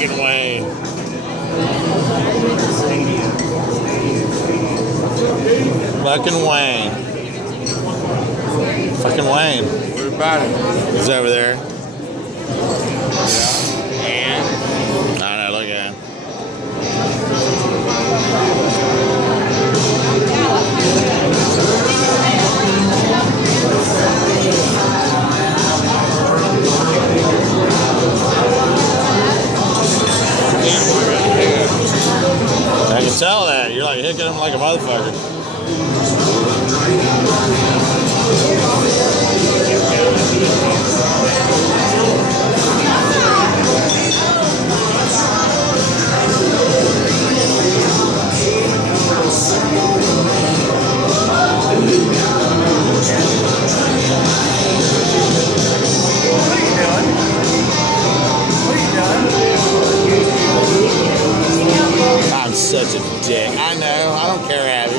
Fucking Wayne. Fucking Wayne. Fucking Wayne. What about it? He's over there. Yeah. And I don't know, look at him. I can tell that. You're like hicking him like a motherfucker. I'm such a dick. I know. I don't care, Abby.